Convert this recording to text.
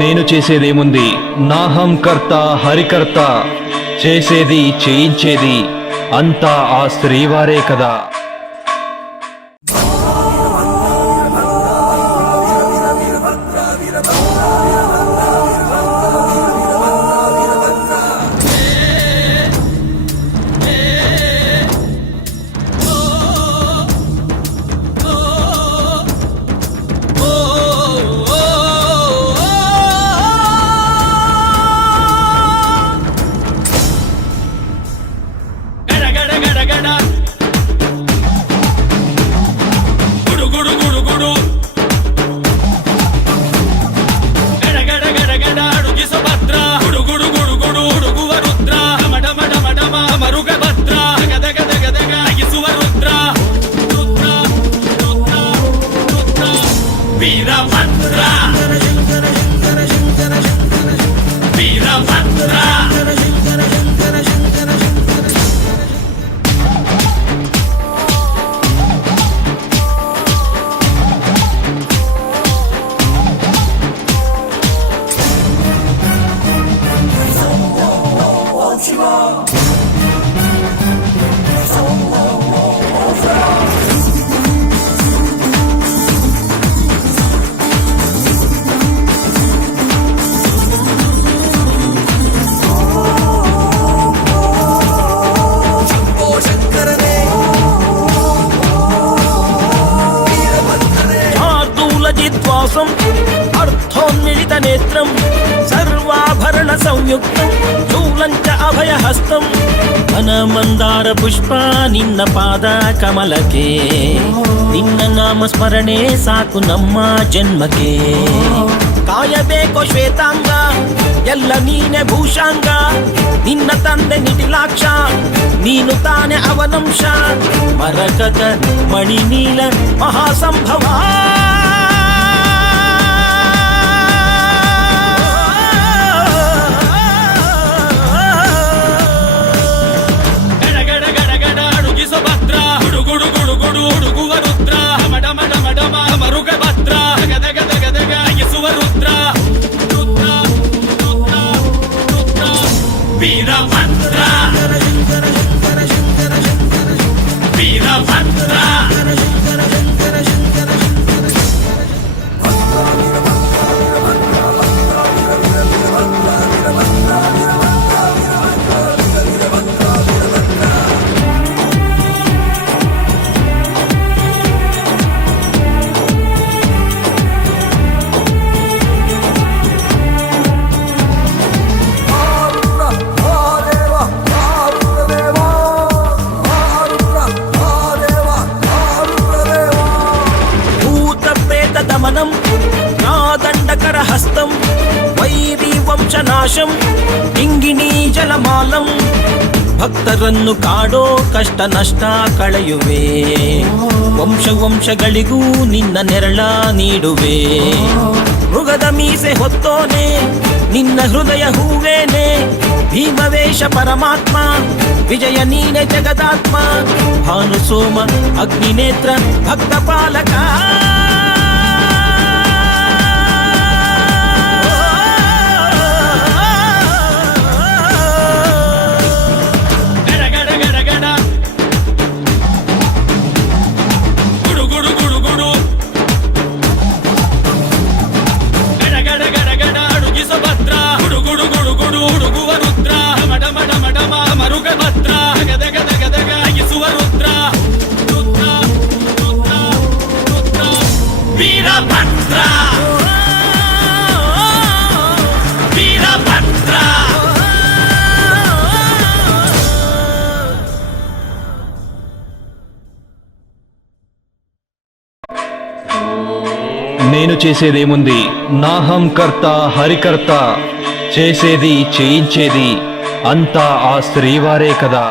నేను చేసేదేముంది, నాహం కర్త హరికర్త, చేసేది చేయించేది అంతా ఆ శ్రీవారే కదా. అర్థోన్మిళిత నేత్రం సర్వాభరణ సంయుక్తం చూలంచ అభయహస్తం మన మందార పుష్ಪ ನಿನ್ನ ಪಾದ ಕಮಲಕ್ಕೆ ನಿನ್ನ ನಾಮ ಸ್ಮರಣೆ ಸಾಕು ನಮ್ಮ ಜನ್ಮಕ್ಕೆ ಕಾಯಬೇಕೋ ಶ್ವೇತಾಂಗ ಎಲ್ಲ ನೀನೆ ಭೂಷಾಂಗ ನಿನ್ನ ತಂದೆ ನಿಟಿಲಾಕ್ಷ ನೀನು ತಾನೆ ಅವನಂಶ ಮರಕತ ಮಣಿ ನೀಲ ಮಹಾಸಂಭವ నాదండకర హస్తం వైరీ వంశనాశం ಇಂಗಿಣಿ ಜಲಮಾಲಂ ಭಕ್ತರನ್ನು ಕಾಡೋ ಕಷ್ಟ ನಷ್ಟ ಕಳೆಯುವೆ ವಂಶ ವಂಶಗಳಿಗೂ ನಿನ್ನ ನೆರಳ ನೀಡುವೆ ಮೃಗದ ಮೀಸೆ ಹೊತ್ತೋನೆ ನಿನ್ನ ಹೃದಯ ಹೂವೇನೆ ಭೀಮವೇಶ ಪರಮಾತ್ಮ ವಿಜಯ ನೀನೆ ಜಗದಾತ್ಮ ಭಾನು ಸೋಮ ಅಗ್ನಿನೇತ್ರ ಭಕ್ತ ಪಾಲಕ నేను చేసేదేముంది, నాహం కర్త హరికర్త, చేసేది చేయించేది అంతా ఆ శ్రీవారే కదా.